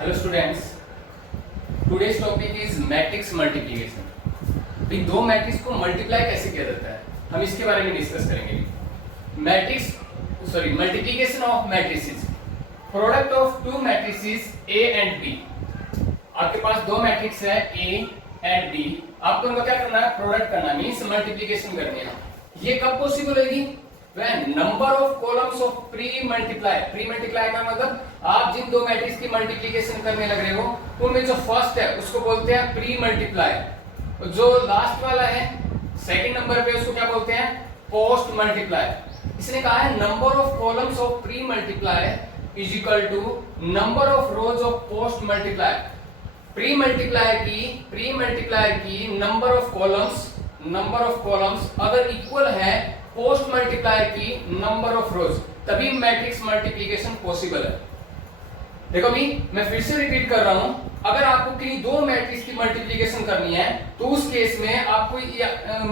Hello students, today's topic is matrix multiplication. भाई दो matrix को मल्टीप्लाई कैसे किया जाता है, हम इसके बारे में डिस्कस करेंगे। Multiplication of matrices, product of two matrices A and B. आपके पास दो मैट्रिक्स है ए एंड बी, आपको उनका क्या करना है, प्रोडक्ट करना, मींस मल्टीप्लिकेशन करनी है। ये कब पॉसिबल होगी? When number of columns of pre-multiply का मतलब आप जिन दो मैट्रिक्स की मल्टीप्लिकेशन करने लग रहे हो उनमें जो फर्स्ट है उसको बोलते हैं प्री मल्टीप्लाई, जो लास्ट वाला है सेकंड नंबर पे उसको क्या बोलते हैं, पोस्ट मल्टीप्लाई। इसने कहा है number of columns of pre multiply is equal to number of rows of post multiply. Pre multiply की नंबर ऑफ कॉलम्स अगर इक्वल है पोस्ट मल्टीप्लाई की नंबर ऑफ रोज, तभी मैट्रिक्स मल्टीप्लिकेशन पॉसिबल है। देखो भी मैं फिर से रिपीट कर रहा हूं, अगर आपको किसी दो मैट्रिक्स की मल्टीप्लिकेशन करनी है तो उस केस में आपको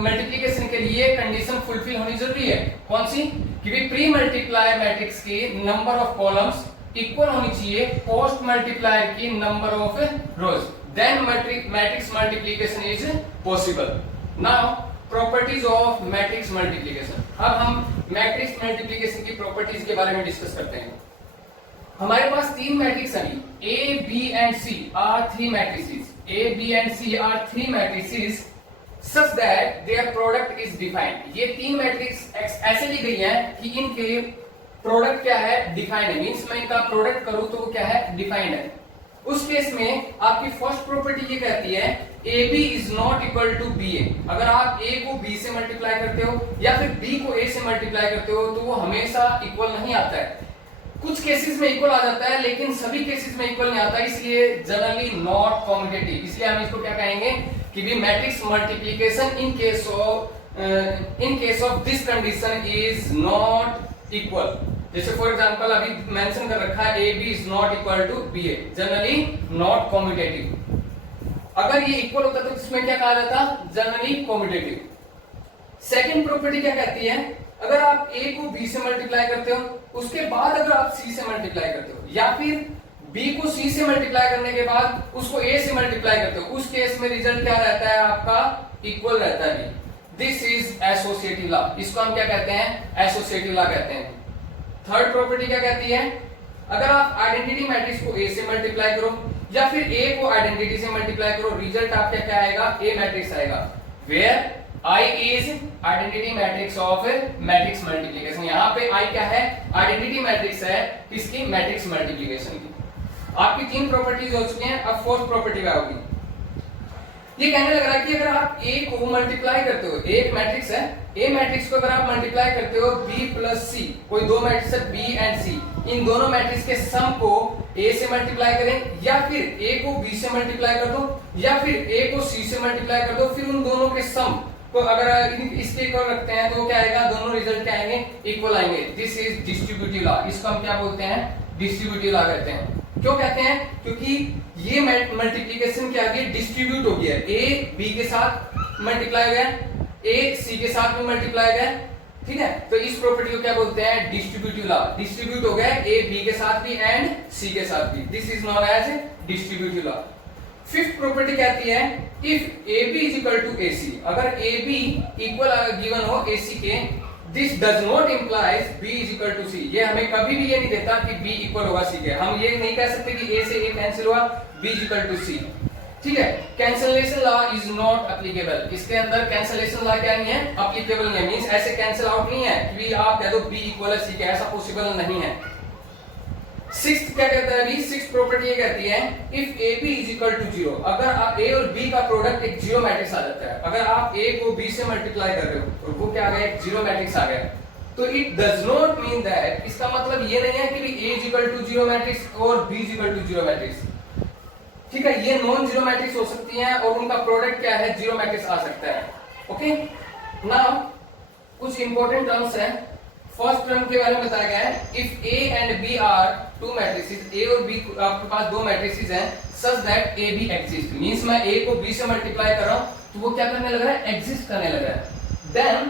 मल्टीप्लिकेशन के लिए कंडीशन फुलफिल होनी जरूरी है। कौन सी? कि प्री मल्टीप्लाई मैट्रिक्स की नंबर ऑफ कॉलम्स इक्वल होनी चाहिए पोस्ट मल्टीप्लाई की number of rows, then matrix multiplication is possible. Now properties of matrix multiplication. अब हम मैट्रिक्स मल्टीप्लिकेशन की प्रॉपर्टीज के बारे में डिस्कस करते हैं। हमारे पास तीन मैट्रिक्स हैं, A B and C are three matrices. A B and C are three matrices such that their product is defined. ये तीन मैट्रिक्स ऐसे ली गई हैं कि इनके प्रोडक्ट क्या है, डिफाइंड है। मींस मैं इनका प्रोडक्ट करूं तो वो क्या है, डिफाइंड है। उस केस में आपकी फर्स्ट प्रॉपर्टी ये कहती है A B is not equal to B a. अगर आप ए को बी से मल्टीप्लाई करते हो या फिर बी को ए से मल्टीप्लाई करते हो तो वो हमेशा इक्वल नहीं आता है। कुछ केसेस में इक्वल आ जाता है लेकिन सभी केसेस में इक्वल नहीं आता, इसलिए जनरली नॉट कॉम्यूटेटिव। इसलिए हम इसको क्या कहेंगे कि भी matrix multiplication in case of this condition is not equal. जैसे फॉर एग्जांपल अभी मेंशन कर रखा है A B is not equal to B A, generally not commutative. अगर ये इक्वल होता तो इसमें क्या कहा जाता, जनरली कॉम्यूटेटिव। सेकंड प्रॉपर्टी क्या कहती है, अगर आप a को b से मल्टीप्लाई करते हो उसके बाद अगर आप c से मल्टीप्लाई करते हो या फिर b को c से मल्टीप्लाई करने के बाद उसको a से मल्टीप्लाई करते हो, उस केस में रिजल्ट क्या रहता है, आपका इक्वल रहता है। This is associative law. इसको हम क्या कहते हैं, एसोसिएटिव लॉ कहते हैं। थर्ड प्रॉपर्टी क्या कहती है, अगर आप आइडेंटिटी मैट्रिक्स को a से मल्टीप्लाई करो या फिर a को आइडेंटिटी से मल्टीप्लाई करो, रिजल्ट आपका क्या आएगा, a मैट्रिक्स आएगा। Where I is identity matrix of matrix multiplication. यहाँ पे I क्या है, आइडेंटिटी मैट्रिक्स है किसकी, मैट्रिक्स मल्टीप्लिकेशन की। आपकी तीन प्रॉपर्टीज हो चुकी हैं, अब फोर्थ प्रॉपर्टी क्या होगी। ये कहने लग रहा है कि अगर आप A को मल्टीप्लाई करते हो, एक मैट्रिक्स है, A मैट्रिक्स को अगर आप मल्टीप्लाई करते हो B प्लस C, कोई दो मैट्रिक्स है B एंड C, इन दोनों मैट्रिक्स के सम को A से मल्टीप्लाई करें या फिर A को B से मल्टीप्लाई कर दो या फिर A को C से मल्टीप्लाई कर दो, फिर उन दोनों के सम को अगर इसके इक्वल रखते हैं तो क्या आएगा, दोनों रिजल्ट क्या आएंगे, इक्वल आएंगे। This is distributive law. इसको हम क्या बोलते हैं, डिस्ट्रीब्यूटिव लॉ कहते हैं। क्यों कहते हैं, क्योंकि ये मल्टीप्लिकेशन क्या है, डिस्ट्रीब्यूट हो गया। ए बी के साथ मल्टीप्लाई गया, ए सी के साथ भी मल्टीप्लाई गया, ठीक है। तो इस प्रॉपर्टी को क्या बोलते हैं, डिस्ट्रीब्यूटिव लॉ। डिस्ट्रीब्यूट हो गया ए बी के साथ भी एंड सी के साथ भी, this is known as distributive law. Fifth property कहती है if A B is equal to A C, अगर ए बी इक्वल गिवन हो ए सी के, this does not implies B is equal to C. ये हमें कभी भी ये नहीं देता कि बी इक्वल होगा सी के। हम ये नहीं कह सकते कि ए से ए कैंसिल हुआ, बी इज इक्वल टू सी, ठीक है। Cancellation law is not applicable. इसके अंदर कैंसलेशन लॉ क्या नहीं है, एप्लीकेबल नहीं है। मींस ऐसे कैंसिल आउट नहीं है कि आप कह दो बी इक्वल है सी के, ऐसा पॉसिबल नहीं है। सिक्स्थ क्या कहता है अभी, सिक्स्थ प्रॉपर्टी ये कहती है if A B is equal to zero, अगर आप ए और बी का प्रोडक्ट एक जीरो मैट्रिक्स आ जाता है, अगर आप ए को बी से मल्टीप्लाई कर रहे हो तो वो क्या आ गया, एक जीरो मैट्रिक्स आ गया, तो it does not mean that, इसका मतलब ये नहीं है कि a is equal to zero matrix और b is equal to zero matrix, ठीक है। ये नॉन जीरो मैट्रिक्स हो सकती हैं और उनका प्रोडक्ट क्या है, जीरो मैट्रिक्स आ सकता है। ओके, नाउ कुछ इंपॉर्टेंट टर्म्स हैं। फर्स्ट टर्म के बारे में बताया गया है if a and b are two matrices, a और बी आपके पास दो मैट्रिसेस हैं, such that a b exist. Means मैं ए को बी से मल्टीप्लाई कर रहा हूं तो वो क्या करने लग रहा है, एग्जिस्ट करने लग रहा है। देन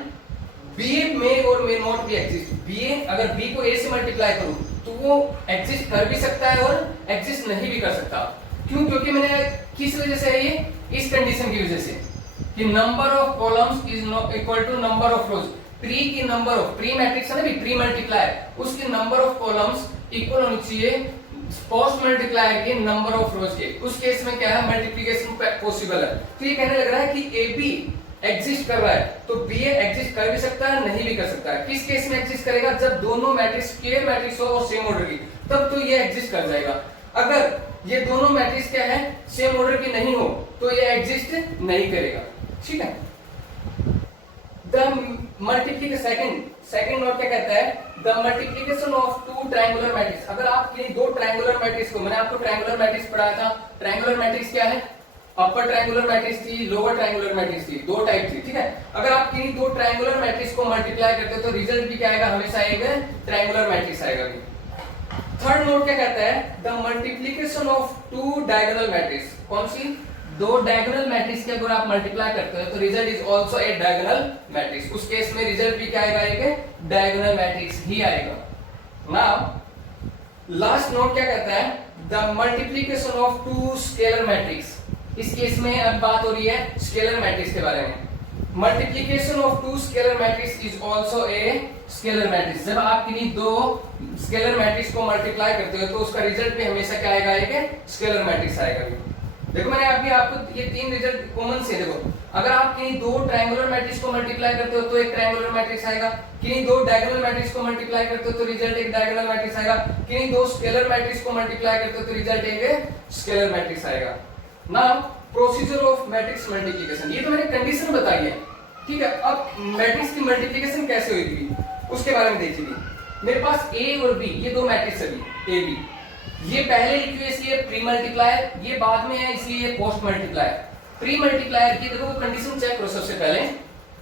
बी ए मे और may not b exist. B a अगर बी को ए से मल्टीप्लाई करूं तो वो एग्जिस्ट कर भी सकता है और एग्जिस्ट नहीं भी कर सकता। क्यों? क्योंकि मैंने किस वजह से है ये, इस कंडीशन की वजह से कि number of columns is not equal to number of rows. Pre की नंबर ऑफ, प्री मैट्रिक्स है ना, प्री मल्टीप्लाई, उसकी नंबर ऑफ कॉलम्स इक्वल होनी चाहिए पोस्ट मल्टीप्लायर के नंबर ऑफ रोज के। उस केस में क्या है, मल्टीप्लिकेशन पॉसिबल है। तो ये कहने लग रहा है कि ए बी एग्जिस्ट कर रहा है, तो बी ए एग्जिस्ट कर भी सकता है, नहीं भी कर सकता है। किस केस में एग्जिस्ट करेगा? जब दोनों मैट्रिक्स स्क्वायर मैट्रिक्स हो और सेम ऑर्डर की, तब तो ये एग्जिस्ट कर जाएगा। अगर ये दोनों मैट्रिक्स क्या है, सेम ऑर्डर की नहीं हो, तो ये एग्जिस्ट नहीं करेगा। ठीक है। द मल्टीप्लिकेशन, सेकंड नोट क्या कहता है, the multiplication of two triangular matrix. अगर आप किसी दो ट्रायंगुलर मैट्रिक्स को, मैंने आपको ट्रायंगुलर मैट्रिक्स पढ़ाया था, ट्रायंगुलर मैट्रिक्स क्या है, अपर ट्रायंगुलर मैट्रिक्स थी, लोअर ट्रायंगुलर मैट्रिक्स थी, दो टाइप थी। ठीक है। अगर आप किसी दो ट्रायंगुलर मैट्रिक्स को मल्टीप्लाई करते हो तो रिजल्ट भी क्या आएगा, हमेशा आएगा ट्रायंगुलर मैट्रिक्स आएगा। थर्ड नोट क्या कहता है, the multiplication of two diagonal matrix. कौन सी? दो डायगोनल मैट्रिक्स के अगर आप मल्टीप्लाई करते हो तो result is also A diagonal matrix. उस केस में रिजल्ट भी क्या आएगा, एक डायगोनल मैट्रिक्स ही आएगा। नाउ लास्ट नोट क्या कहता है, the multiplication of two scalar matrix. इस केस में अब बात हो रही है स्केलर मैट्रिक्स के बारे में। Multiplication of two scalar matrix is also a scalar matrix. जब आप किन्हीं दो स्केलर मैट्रिक्स को मल्टीप्लाई करते हो तो उसका रिजल्ट भी हमेशा क्या आएगा, एक स्केलर मैट्रिक्स आएगा। देखो मैंने अभी आपको ये तीन रिजल्ट कॉमन से, देखो अगर आप किन्हीं दो ट्रायंगुलर मैट्रिक्स को मल्टीप्लाई करते हो तो एक ट्रायंगुलर मैट्रिक्स आएगा, किन्हीं दो डायगोनल मैट्रिक्स को मल्टीप्लाई करते हो तो रिजल्ट एक डायगोनल मैट्रिक्स आएगा, किन्हीं दो स्केलर मैट्रिक्स को मल्टीप्लाई करते हो तो रिजल्ट एक स्केलर मैट्रिक्स आएगा। Now procedure of matrix multiplication, ये तो मैंने कंडीशन बताई है। ठीक है। अब मैट्रिक्स की मल्टीप्लिकेशन कैसे होगी उसके बारे में देखिए। मेरे पास ए और बी, ये दो मैट्रिक्स है, ए बी, ये पहले लिखी हुई इसलिए प्री मल्टीप्लायर, ये बाद में है इसलिए पोस्ट मल्टीप्लायर। प्री मल्टीप्लायर की देखो कंडीशन चेक करो सबसे पहले।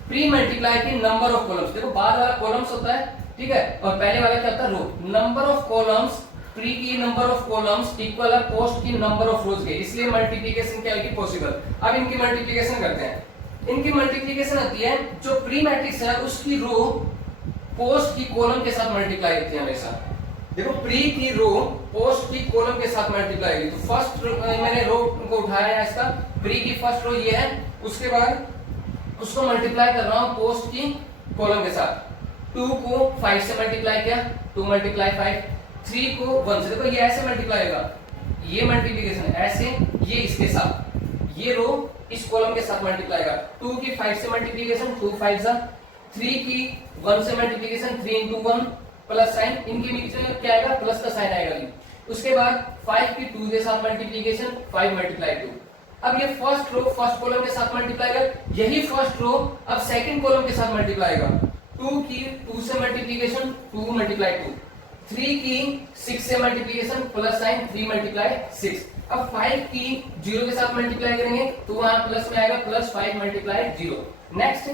प्री मल्टीप्लायर की नंबर ऑफ कॉलम्स, देखो बाद वाला कॉलम्स होता है, ठीक है, और पहले वाला क्या होता है, रो। नंबर ऑफ कॉलम्स, प्री की नंबर ऑफ कॉलम्स इक्वल है पोस्ट की नंबर ऑफ रोज के, इसलिए मल्टीप्लिकेशन क्या होगी, पॉसिबल। अब इनकी मल्टीप्लिकेशन करते हैं। इनकी मल्टीप्लिकेशन होती है, जो प्री मैट्रिक्स है उसकी रो पोस्ट की कॉलम के साथ मल्टीप्लाई होती है हमेशा। देखो प्री की रो पोस्ट की कॉलम के साथ मल्टीप्लाई होगी। तो फर्स्ट मैंने रो को उठाया है, इसका प्री की फर्स्ट रो ये है, उसके बाद उसको मल्टीप्लाई कर रहा हूं पोस्ट की कॉलम के साथ। 2 को 5 से मल्टीप्लाई किया, 2 मल्टीप्लाई 5, 3 को 1 से। देखो ये ऐसे मल्टीप्लाई होगा, ये मल्टीप्लिकेशन ऐसे, ये इसके साथ, ये रो इस कॉलम के साथ मल्टीप्लाई होगा। 2 की 5 से मल्टीप्लिकेशन, 2 5 जा, 3 की 1 से मल्टीप्लिकेशन, 3 into 1 प्लस साइन, इनके नीचे क्या आएगा, प्लस का साइन आएगा। उसके बाद 5 की 2 के साथ मल्टीप्लिकेशन, 5 मल्टीप्लाई 2। अब ये फर्स्ट रो फर्स्ट कॉलम के साथ मल्टीप्लाई कर, यही फर्स्ट रो अब सेकंड कॉलम के साथ मल्टीप्लाई होगा। 2 की 2 से मल्टीप्लिकेशन, 2 मल्टीप्लाई 2, 3 की 6 से मल्टीप्लिकेशन, प्लस साइन, 3 मल्टीप्लाई 6। अब 5 की 0 के साथ मल्टीप्लाई करेंगे तो वहां प्लस में आएगा, प्लस 5 मल्टीप्लाई 0। नेक्स्ट,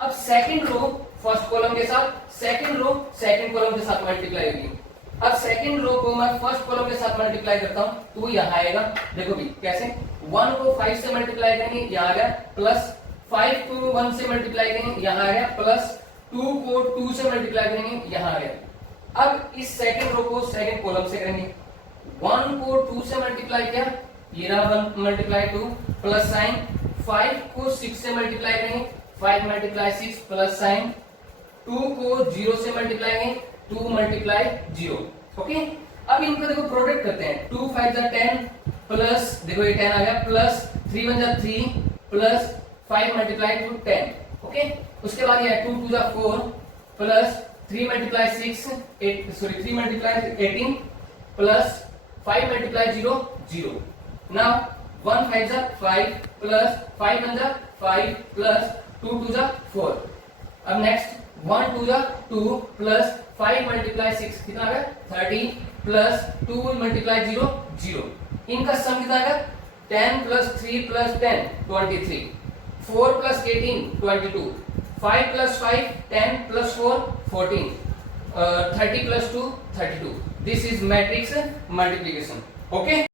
अब सेकंड रो फर्स्ट कॉलम के साथ, सेकंड रो सेकंड कॉलम के साथ मल्टीप्लाई होगी। अब सेकंड रो को मैं फर्स्ट कॉलम के साथ मल्टीप्लाई करता हूं तो यहाँ आएगा। देखो भी कैसे, 1 को 5 से मल्टीप्लाई करेंगे, यहाँ आ गया, प्लस 5 को 1 से मल्टीप्लाई करेंगे, यहाँ आ गया, प्लस 2 को 2 से मल्टीप्लाई करेंगे, यहाँ आ गया। अब इस सेकंड रो को सेकंड कॉलम से करेंगे, 1 को 2 से मल्टीप्लाई किया, ये रहा 1 मल्टीप्लाई 2 प्लस साइन, 5 को 6 से मल्टीप्लाई करेंगे, 5 मल्टीप्लाई 6 प्लस साइन, 2 को 0 से मल्टीप्लाई करेंगे, 2 मल्टीप्लाई 0। ओके। अब इनको देखो प्रोडक्ट करते हैं, 2 5 जा 10 प्लस, देखो ये 10 आ गया, प्लस 3 1 जा 3 प्लस 5 मल्टीप्लाई 2 10। ओके। उसके बाद ये 2 2 जा 4 plus 3 multiply 6 8, sorry 3 multiply 18 plus 5 multiply 0 0। Now 1 5 जा 5 प्लस 5 1 जा 5 प्लस 2 2 जा 4। अब नेक्स्ट 1 2 जा 2 प्लस 5 मल्टीप्लाई 6 कितना आ गया, 30 प्लस 2 मल्टीप्लाई 0 0। इनका सम कितना आ गया, 10 plus 3 plus 10 23, 4 plus 18 22, 5 plus 5 10 plus 4 14, 30 plus 2 32। This is matrix multiplication. Okay.